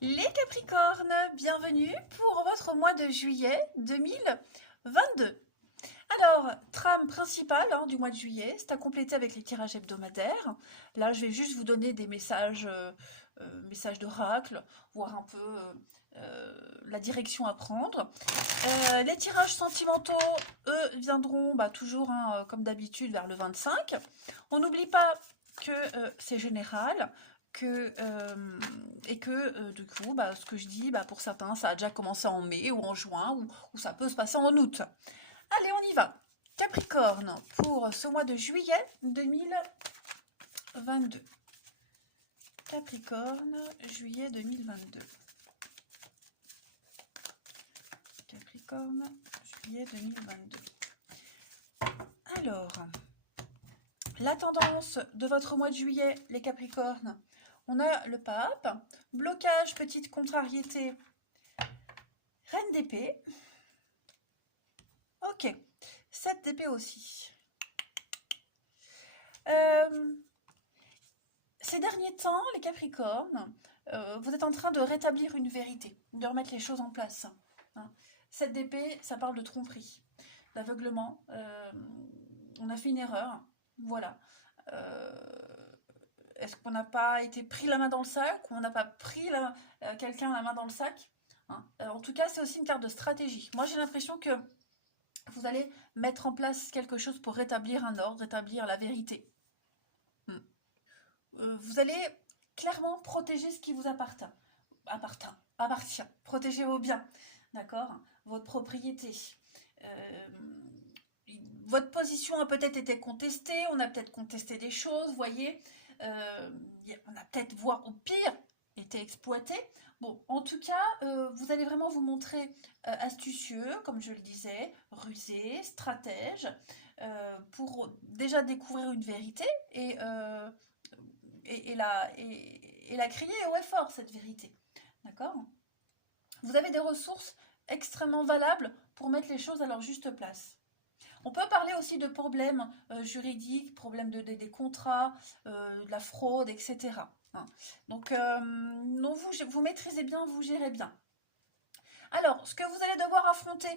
Les Capricornes, bienvenue pour votre mois de juillet 2022. Alors, trame principale du mois de juillet, c'est à compléter avec les tirages hebdomadaires. Là, je vais juste vous donner des messages d'oracle, voir un peu la direction à prendre. Les tirages sentimentaux, eux, viendront toujours, comme d'habitude, vers le 25. On n'oublie pas que c'est général, et que du coup, ce que je dis, pour certains, ça a déjà commencé en mai ou en juin, ou ça peut se passer en août. Allez, on y va. Capricorne, pour ce mois de juillet 2022. Capricorne, juillet 2022. Capricorne, juillet 2022. Alors, la tendance de votre mois de juillet, les Capricornes, on a le pape, blocage, petite contrariété, reine d'épée. Ok, 7 d'épée aussi. Ces derniers temps, les Capricornes, vous êtes en train de rétablir une vérité, de remettre les choses en place. 7 d'épée, ça parle de tromperie, d'aveuglement. On a fait une erreur, voilà. Est-ce qu'on n'a pas été pris la main dans le sac, ou on n'a pas pris quelqu'un la main dans le sac, En tout cas, c'est aussi une carte de stratégie. Moi, j'ai l'impression que vous allez mettre en place quelque chose pour rétablir un ordre, rétablir la vérité. Vous allez clairement protéger ce qui vous appartient. Protégez vos biens, d'accord? Votre propriété. Euh, Votre position a peut-être été contestée, on a peut-être contesté des choses, vous voyez. On a peut-être, voire au pire, été exploité. Bon, en tout cas, vous allez vraiment vous montrer astucieux, comme je le disais, rusé, stratège, pour déjà découvrir une vérité et la crier haut et fort, cette vérité. D'accord? Vous avez des ressources extrêmement valables pour mettre les choses à leur juste place. On peut parler aussi de problèmes juridiques, problèmes des contrats, de la fraude, etc. Donc, non, vous maîtrisez bien, vous gérez bien. Alors, ce que vous allez devoir affronter,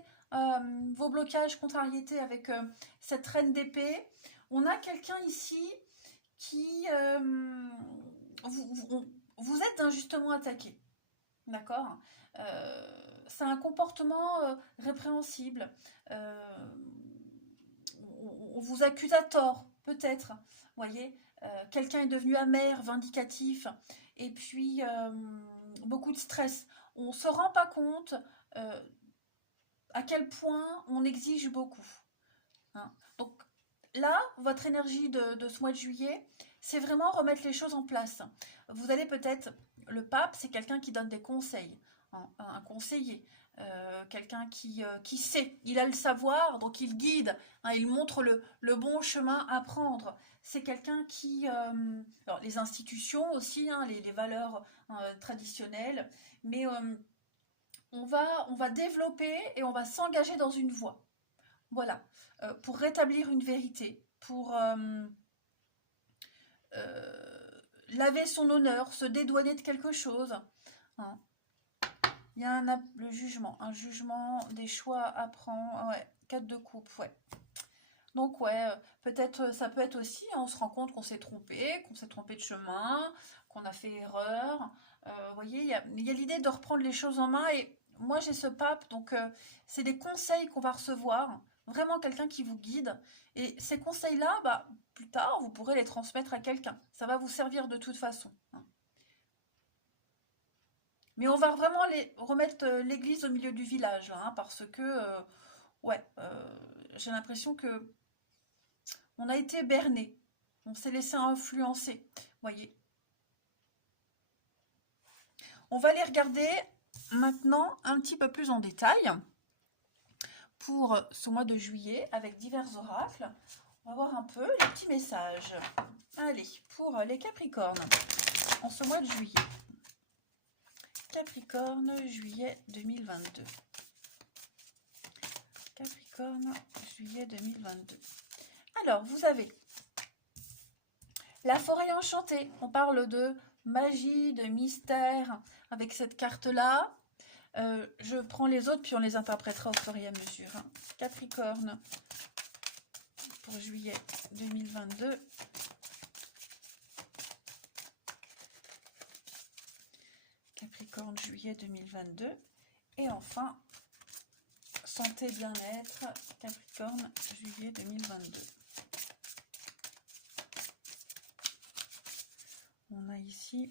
vos blocages, contrariétés avec cette reine d'épée, on a quelqu'un ici qui... vous êtes injustement attaqué. D'accord? C'est un comportement répréhensible. On vous accuse à tort, peut-être. Voyez, quelqu'un est devenu amer, vindicatif, et puis beaucoup de stress. On ne se rend pas compte à quel point on exige beaucoup. Donc là, votre énergie de ce mois de juillet, c'est vraiment remettre les choses en place. Vous allez peut-être, le pape, c'est quelqu'un qui donne des conseils, un conseiller, quelqu'un qui sait, il a le savoir, donc il guide, il montre le bon chemin à prendre. C'est quelqu'un qui... alors les institutions aussi, les valeurs traditionnelles, mais on va développer et on va s'engager dans une voie. Voilà, pour rétablir une vérité, pour laver son honneur, se dédouaner de quelque chose. Hein. Il y a le jugement, un jugement des choix à prendre. Ouais, 4 de coupe, ouais. Donc ouais, peut-être, ça peut être aussi, on se rend compte qu'on s'est trompé de chemin, qu'on a fait erreur. Vous voyez, il y a l'idée de reprendre les choses en main. Et moi, j'ai ce pape, donc c'est des conseils qu'on va recevoir. Vraiment quelqu'un qui vous guide. Et ces conseils-là, plus tard, vous pourrez les transmettre à quelqu'un. Ça va vous servir de toute façon. Mais on va vraiment remettre l'église au milieu du village, là, parce que, ouais, j'ai l'impression que on a été berné. On s'est laissé influencer, voyez. On va les regarder maintenant un petit peu plus en détail pour ce mois de juillet avec divers oracles. On va voir un peu les petits messages. Allez, pour les Capricornes, en ce mois de juillet. Capricorne, juillet 2022. Capricorne, juillet 2022. Alors, vous avez la forêt enchantée. On parle magie, de mystère avec cette carte-là. Je prends les autres, puis on les interprétera au fur et à mesure. Hein. Capricorne pour juillet 2022. Capricorne, juillet 2022. Et enfin, santé, bien-être, Capricorne, juillet 2022. On a ici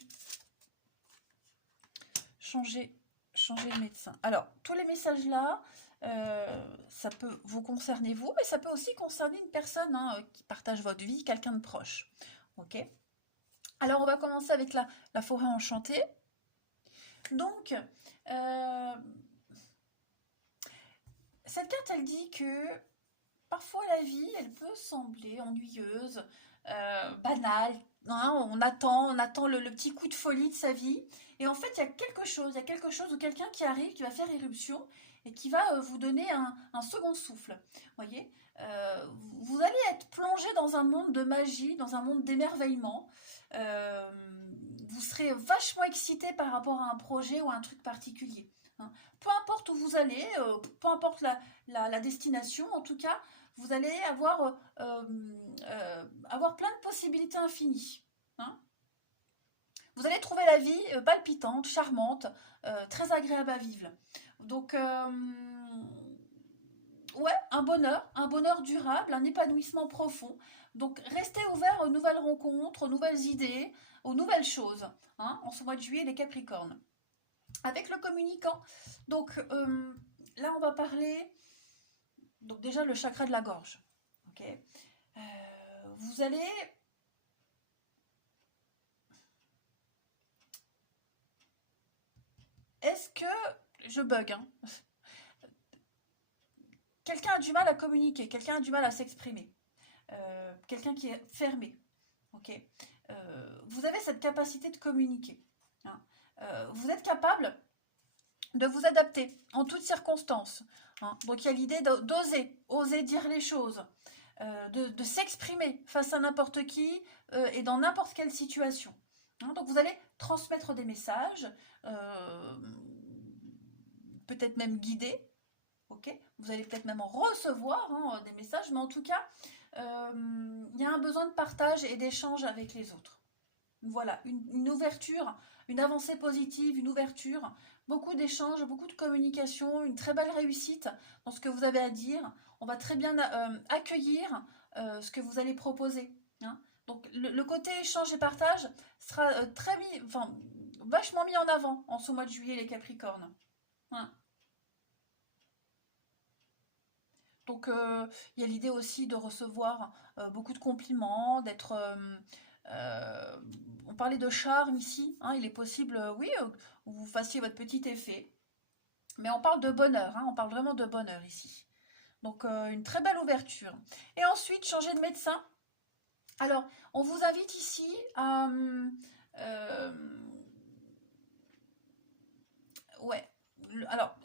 changer de médecin. Alors, tous les messages là, ça peut vous concerner vous, mais ça peut aussi concerner une personne hein, qui partage votre vie, quelqu'un de proche. Ok. Alors, on va commencer avec la forêt enchantée. Donc, cette carte, elle dit que parfois la vie, elle peut sembler ennuyeuse, banale. Hein, on attend le petit coup de folie de sa vie. Et en fait, il y a quelque chose ou quelqu'un qui arrive, qui va faire éruption et qui va vous donner un second souffle. Voyez, vous allez être plongé dans un monde de magie, dans un monde d'émerveillement. Vous serez vachement excité par rapport à un projet ou à un truc particulier. Hein. Peu importe où vous allez, peu importe la destination, en tout cas, vous allez avoir plein de possibilités infinies. Hein. Vous allez trouver la vie palpitante, charmante, très agréable à vivre. Donc, ouais, un bonheur durable, un épanouissement profond. Donc, restez ouverts aux nouvelles rencontres, aux nouvelles idées, aux nouvelles choses. Hein, en ce mois de juillet, les Capricornes. Avec le communicant, donc là, on va parler... Donc déjà, le chakra de la gorge. Ok. Vous allez... Est-ce que... Je bug, hein. Quelqu'un a du mal à communiquer, quelqu'un a du mal à s'exprimer. Quelqu'un qui est fermé. Ok. Vous avez cette capacité de communiquer. Hein. Vous êtes capable de vous adapter en toutes circonstances. Hein. Donc il y a l'idée oser dire les choses, de s'exprimer face à n'importe qui et dans n'importe quelle situation. Hein. Donc vous allez transmettre des messages, peut-être même guider. Okay, vous allez peut-être même en recevoir hein, des messages, mais en tout cas, il y a un besoin de partage et d'échange avec les autres. Voilà, une ouverture, une avancée positive, une ouverture, beaucoup d'échanges, beaucoup de communication, une très belle réussite dans ce que vous avez à dire. On va très bien accueillir ce que vous allez proposer. Hein. Donc le côté échange et partage sera vachement mis en avant en ce mois de juillet, les Capricornes. Hein. Donc, il y a l'idée aussi de recevoir beaucoup de compliments, d'être... on parlait de charme ici, hein, il est possible, oui, que vous fassiez votre petit effet. Mais on parle de bonheur, hein, on parle vraiment de bonheur ici. Donc, une très belle ouverture. Et ensuite, changer de médecin. Alors, on vous invite ici à... ouais, alors,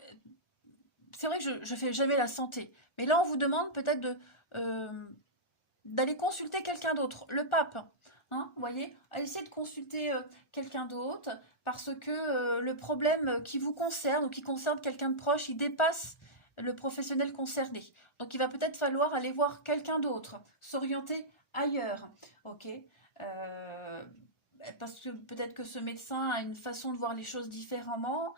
c'est vrai que je ne fais jamais la santé. Mais là, on vous demande peut-être d'aller consulter quelqu'un d'autre, le pape. Hein, vous voyez, essayez de consulter quelqu'un d'autre parce que le problème qui vous concerne ou qui concerne quelqu'un de proche, il dépasse le professionnel concerné. Donc, il va peut-être falloir aller voir quelqu'un d'autre, s'orienter ailleurs. Ok. Parce que peut-être que ce médecin a une façon de voir les choses différemment.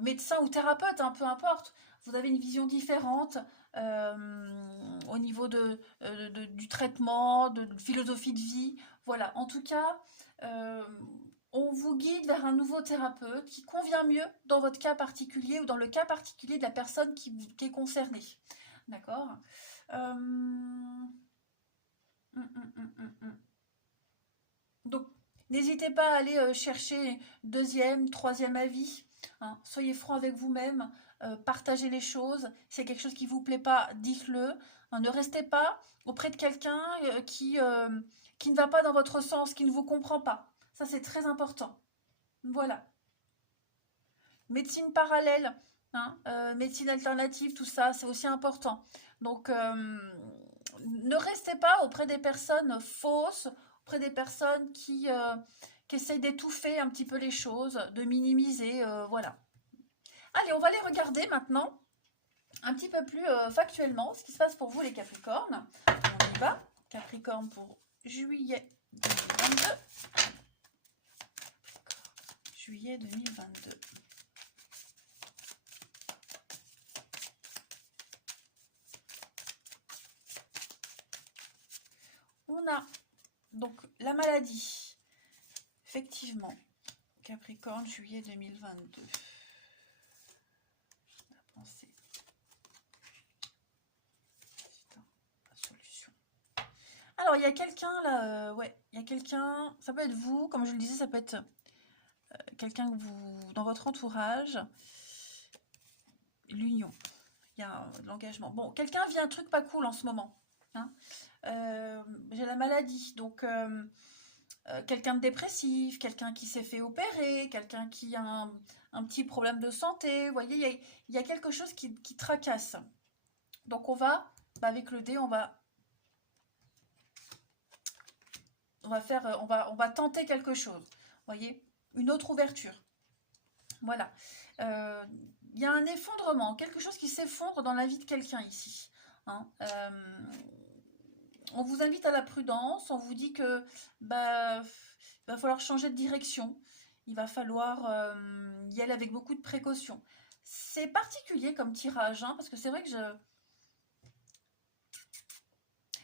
Médecin ou thérapeute, hein, peu importe. Vous avez une vision différente au niveau du traitement, de philosophie de vie. Voilà, en tout cas, on vous guide vers un nouveau thérapeute qui convient mieux dans votre cas particulier ou dans le cas particulier de la personne qui est concernée. D'accord. Donc, n'hésitez pas à aller chercher deuxième, troisième avis. Hein. Soyez franc avec vous-même, partagez les choses. Si c'est quelque chose qui ne vous plaît pas, dites-le. Hein. Ne restez pas auprès de quelqu'un qui ne va pas dans votre sens, qui ne vous comprend pas. Ça, c'est très important. Voilà. Médecine parallèle, hein, médecine alternative, tout ça, c'est aussi important. Donc, ne restez pas auprès des personnes fausses, auprès des personnes qui qui essayent d'étouffer un petit peu les choses, de minimiser, voilà. Allez, on va les regarder maintenant, un petit peu plus factuellement, ce qui se passe pour vous les Capricornes. On y va. Capricorne pour juillet 2022. Juillet 2022. On a donc la maladie. Effectivement, Capricorne, juillet 2022. La pensée. La solution. Alors, il y a quelqu'un là, ouais, il y a quelqu'un, ça peut être vous, comme je le disais, ça peut être quelqu'un que vous, dans votre entourage. L'union, il y a de l'engagement. Bon, quelqu'un vit un truc pas cool en ce moment. Hein. J'ai la maladie, donc quelqu'un de dépressif, quelqu'un qui s'est fait opérer, quelqu'un qui a un petit problème de santé. Vous voyez, il y a quelque chose qui tracasse. Donc on va, avec le dé, on va tenter quelque chose. Vous voyez, une autre ouverture. Voilà. Il y a un effondrement, quelque chose qui s'effondre dans la vie de quelqu'un ici. Hein. On vous invite à la prudence, on vous dit que va falloir changer de direction, il va falloir y aller avec beaucoup de précaution. C'est particulier comme tirage, hein, parce que c'est vrai que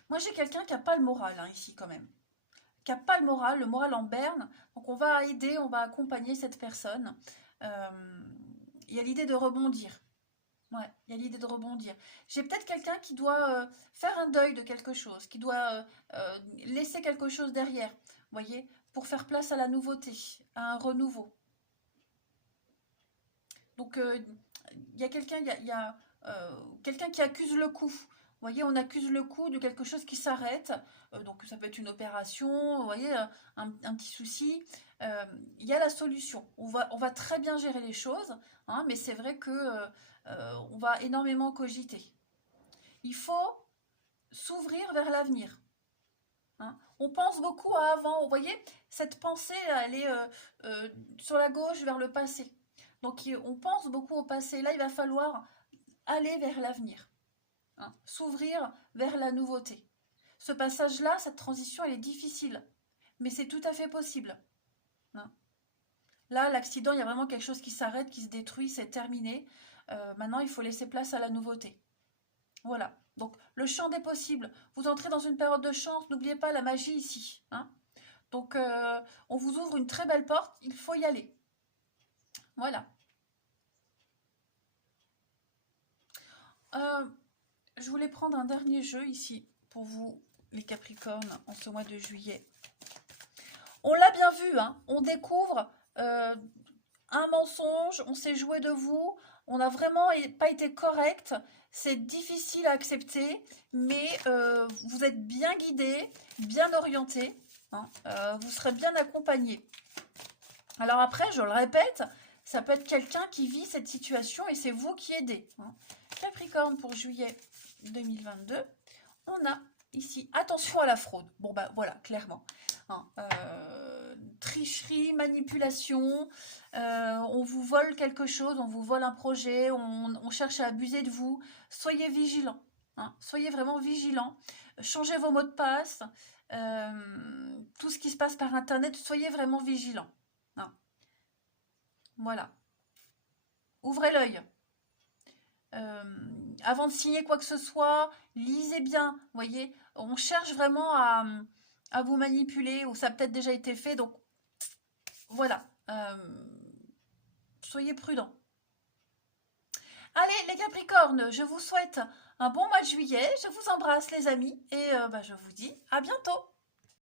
moi j'ai quelqu'un qui n'a pas le moral hein, ici quand même, qui n'a pas le moral en berne, donc on va aider, on va accompagner cette personne. Il y a l'idée de rebondir. Ouais, il y a l'idée de rebondir. J'ai peut-être quelqu'un qui doit faire un deuil de quelque chose, qui doit laisser quelque chose derrière, vous voyez, pour faire place à la nouveauté, à un renouveau. Donc, il y a quelqu'un quelqu'un qui accuse le coup. Vous voyez, on accuse le coup de quelque chose qui s'arrête. Donc, ça peut être une opération, vous voyez, un petit souci. Il y a la solution. On va très bien gérer les choses, hein, mais c'est vrai que on va énormément cogiter. Il faut s'ouvrir vers l'avenir. Hein. On pense beaucoup à avant. Vous voyez, cette pensée, elle est sur la gauche vers le passé. Donc, on pense beaucoup au passé. Là, il va falloir aller vers l'avenir. Hein. S'ouvrir vers la nouveauté. Ce passage-là, cette transition, elle est difficile. Mais c'est tout à fait possible. Hein. Là, l'accident, il y a vraiment quelque chose qui s'arrête, qui se détruit, c'est terminé. Maintenant, il faut laisser place à la nouveauté. Voilà. Donc, le champ des possibles. Vous entrez dans une période de chance. N'oubliez pas la magie ici. Hein. Donc, on vous ouvre une très belle porte. Il faut y aller. Voilà. Je voulais prendre un dernier jeu ici pour vous, les Capricornes, en ce mois de juillet. On l'a bien vu, hein, on découvre un mensonge, on s'est joué de vous, on n'a vraiment pas été correct, c'est difficile à accepter, mais vous êtes bien guidé, bien orienté, hein, vous serez bien accompagné. Alors après, je le répète, ça peut être quelqu'un qui vit cette situation et c'est vous qui aidez. Hein. Capricorne pour juillet 2022, on a ici, attention à la fraude. Bon, bah voilà, clairement. Hein, tricherie, manipulation, on vous vole quelque chose, on vous vole un projet, on cherche à abuser de vous. Soyez vigilants. Hein, soyez vraiment vigilants. Changez vos mots de passe. Tout ce qui se passe par Internet, soyez vraiment vigilants. Hein. Voilà. Ouvrez l'œil. Avant de signer quoi que ce soit, lisez bien, voyez, on cherche vraiment à vous manipuler, ou ça a peut-être déjà été fait, donc voilà, soyez prudents. Allez les Capricornes, je vous souhaite un bon mois de juillet, je vous embrasse les amis, et je vous dis à bientôt.